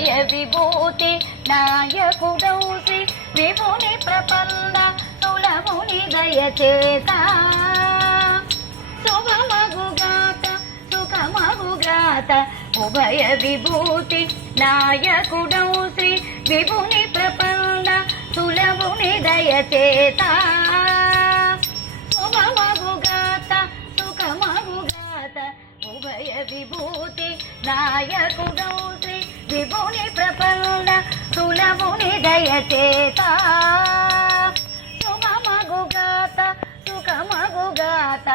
ఉభయ విభూతి నాయకుడౌ శ్రీ విభుని ప్రపంద సులభుని దయచేత శుభమగుగాత సుఖమగుగాత ఉభయ విభూతి నాయకుడౌ శ్రీ విభుని ప్రపంద సులభుని దయచేత శుభమగుగాత సుఖమగుగాత ఉభయ విభూతి నాయకుడౌ శ్రీ విభుని ప్రపంద సులభుని దయచేత శుభమగుగాత సుఖమగుగాత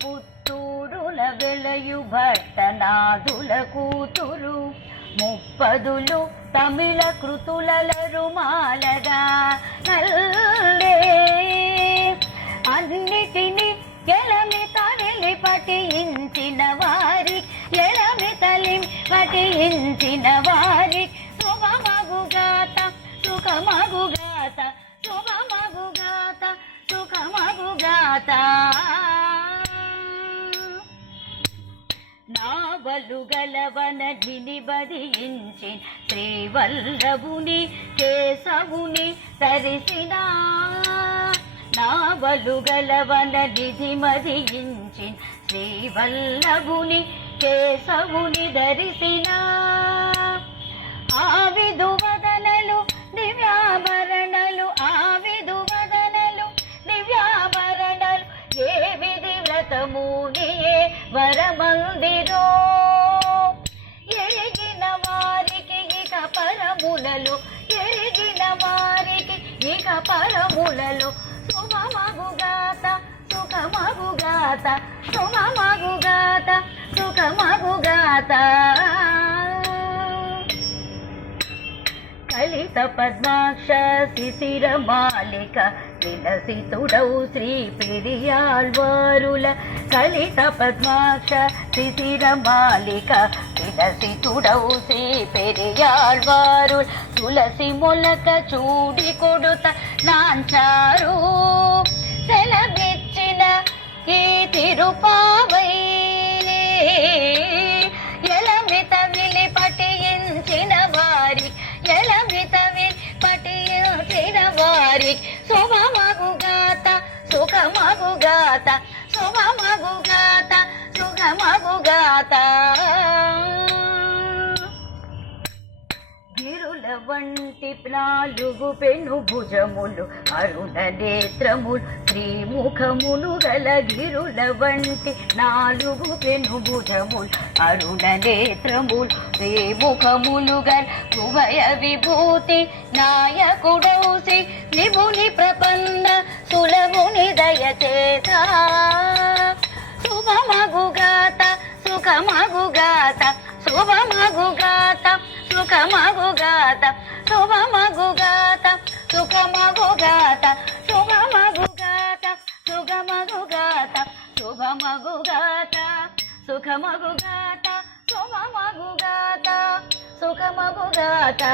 పుత్తూరుల వెలయు భట్టనాదుల కూతురు ముప్పదులు తమిళ కృతులలో మాలగా నల్లే అన్నిటిని ఎలమి తలిలి పఠించిన వారి ఎలమి తలి పఠించిన వారి శుభమగుగాత సుఖమగుగాత శుభమగుగాత సుఖమగుగాత నావలుగలవనధిని బధించి శ్రీవల్లభుని కేశవుని తరిసిన నావలుగలవనధిని మధించి శ్రీవల్లభుని కేశవుని ధరిసిన ఆవిధువదనలు దివ్యాభరణలు ఆవిధువదనలు దివ్యాభరణలు ఏ విధి వ్రతమునియే వరమందిరో ఎరిగిన వారికి ఇక పరములలో ఎరిగిన వారికి ఇక పరములలో శుభమగుగాత సుఖమగుగాత శుభమగుగాత సుఖమగుగాత కలిత పద్మాక్ష శిశిర మాలిక విలసితుడౌ శ్రీ పెరియాళ్వారుల కలిత పద్మాక్ష శిశిర మాలిక విలసితుడౌ శ్రీ పెరియాళ్వారుల తులసి మొలక చూడి కొడుత నాంచారు సెలవిచ్చిన ఈ తిరుపావై ఎలమిత విలి పఠించిన వారి ఎలమిత విలి పఠించిన వారి శుభమగుగాత సుఖమగుగాత శుభమగుగాత సుఖమగుగాత గిరుల వంటి నాలుగు పెను భుజములు అరుణ నేత్రములు శ్రీముఖములు గల గిరుల వంటి నాలుగు పెను భుజములు అరుణ నేత్రములు శ్రీముఖములు గల ఉభయ విభూతి నాయకుడౌ శ్రీ విభుని ప్రపంద సులభుని దయచేత శుభమగుగాత సుఖమగుగాత శుభమగుగాత సుఖమగుగాత శుభమగుగాత సుఖమగుగాత శుభమగుగాత సుఖమగుగాత శుభమగుగాత సుఖమగుగాత శుభమగుగాత సుఖమగుగాత